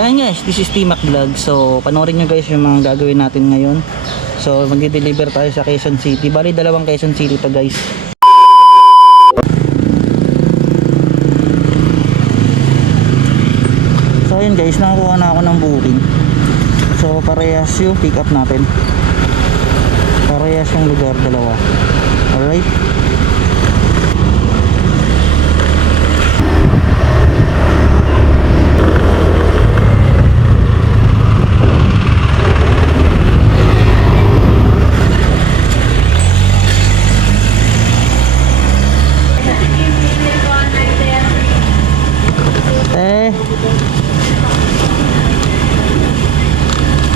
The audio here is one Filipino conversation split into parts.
So guys, this is T-Mac Vlog. So panoorin nyo guys yung mga gagawin natin ngayon. So magde-deliver tayo sa Quezon City. Bali dalawang Quezon City to guys. So ayun guys, nakakuha na ako ng booking. So parehas yung pick up natin. Parehas yung lugar dalawa. Alright. Eh.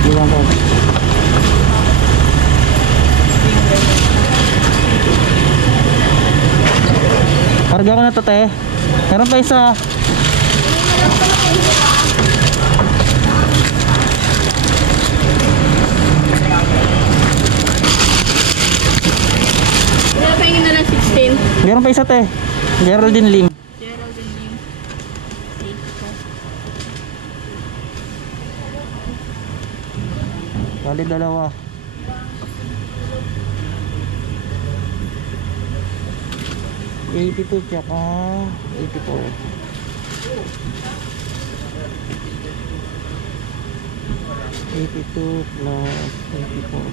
Iwan ko. Karga ko na to, te. Meron pa isa. Kaya pahingin na lang 16. Meron pa isa, te. Geraldine Lim. Geraldine Lim. Bali dalawa. Eighty-two tsaka eighty-four. Eighty-two plus eighty-four.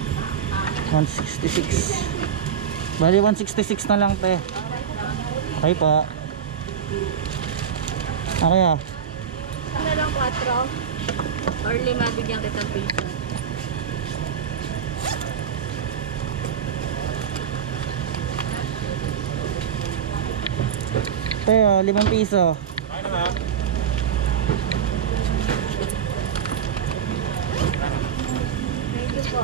One sixty-six. Bali one sixty-six na lang te. Okay pa. Okay ah. Ano lang 4? Or 5 bigyan kita piso. Te, oh, limang piso. Thank you po.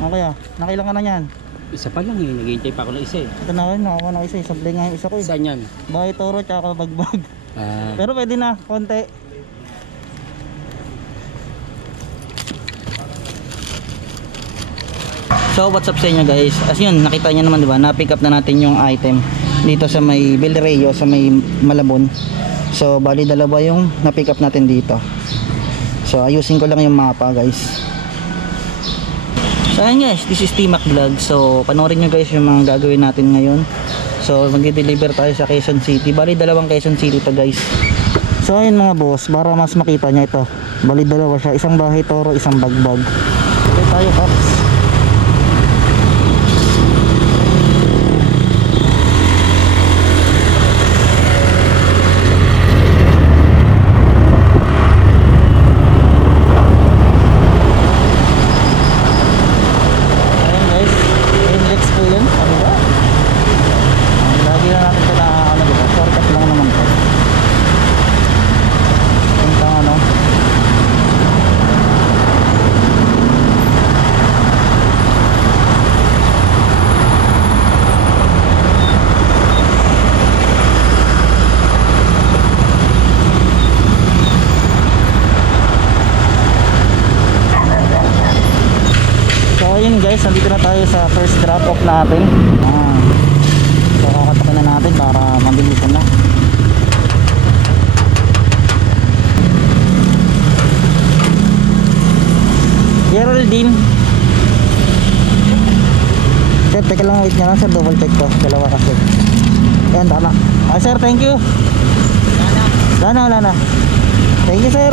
Okay ah. Nakailan ka na yan? Isa pa lang eh, naghihintay pa ako ng isa eh. Ito na rin, nakakuha na isa. Sablay nga yung isa ko eh. Saan yan? Bahay toro tsaka bagbag. Ah, Pero pwede na, konti. So what's up sa inyo guys? As yun, nakita nyo naman 'di ba? Na-pick up na natin yung item dito sa may Villareo, sa may Malabon. So bali dalawa yung na-pick up natin dito. So ayusin ko lang yung mapa guys. So ayun guys, this is T-Mac Vlog. So panoorin nyo guys yung mga gagawin natin ngayon. So magde-deliver tayo sa Quezon City. Bali dalawang Quezon City to guys. So ayun mga boss, para mas makita nyo ito. Bali dalawa siya, isang bahay toro, isang bagbag. Okay tayo Pops. Ayan guys, index po yun. Ano ba? Ah, Lagi na natin ito na ano dito. Shortcut lang naman to. Punta ano. So ayun guys, nandito na tayo sa first drop off natin. Ah. So kakatakin na natin para mabilisan na. Geraldine. Sir, teka lang wait nyo lang sir, double check ko. Dalawa kasi. Yan, tama. Ah, sir, thank you. Wala na, wala na. Thank you, sir.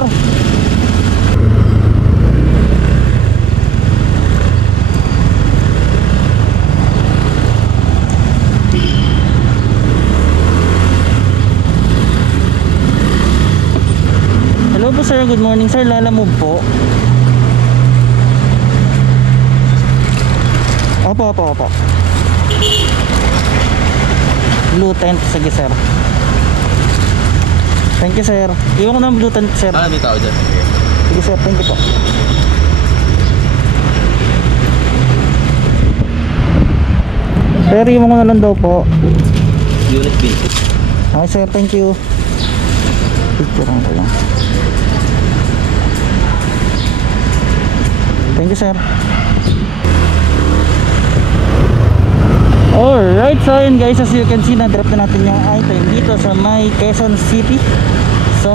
Sir, good morning sir. Lala Move po. Opo, opo, opo. Blue tent, sige sir. Thank you sir. Iwan ko ng blue tent sir. ah, may tao dyan. Sige sir, thank you po. Sir, iwan ko na lang daw po. Unit 20. Okay sir, thank you. Picture ko lang. Thank you sir. Alright, so yun guys, as you can see, na-drop na natin yung item dito sa may Quezon City. So,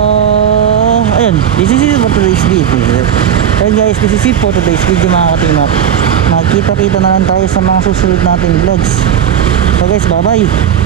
ayun, this is it for today's video. Ayun guys, this is it for today's video mga katimap. Magkita-kita na lang tayo sa mga susunod nating vlogs. So guys, bye-bye.